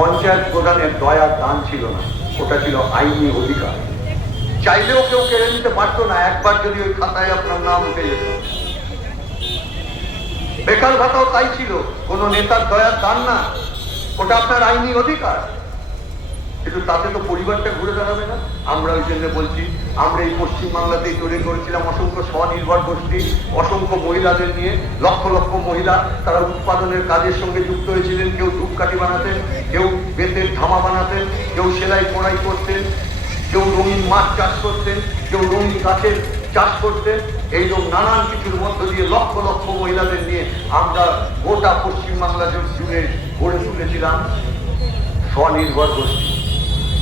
পঞ্চায়েত প্রধানের দয়ার দান ছিল না, ওটা ছিল আইনি অধিকার। চাইলেও কেউ কেড়ে নিতে পারতো না, একবার যদি ওই খাতায় আপনার নাম উঠে যেত। বেকার ভাতাও তাই ছিল, কোন নেতার দয়ার দান না, ওটা আপনার আইনি অধিকার। কিন্তু তাতে তো পরিবারটা ঘুরে দাঁড়াবে না। আমরা ওই জন্য বলছি, আমরা এই পশ্চিমবাংলাতেই তৈরি করেছিলাম অসংখ্য স্বনির্ভর গোষ্ঠী, অসংখ্য মহিলাদের নিয়ে, লক্ষ লক্ষ মহিলা তারা উৎপাদনের কাজের সঙ্গে যুক্ত হয়েছিলেন। কেউ ধূপকাঠি বানাতেন, কেউ বেতের ধামা বানাতেন, কেউ সেলাই কড়াই করতেন, কেউ রঙিন মাছ চাষ করতেন, কেউ রঙিন গাছের চাষ করতেন। এইরকম নানান কিছুর মধ্য দিয়ে লক্ষ লক্ষ মহিলাদের নিয়ে আমরা গোটা পশ্চিমবাংলা জুড়ে গড়ে তুলেছিলাম স্বনির্ভর গোষ্ঠী।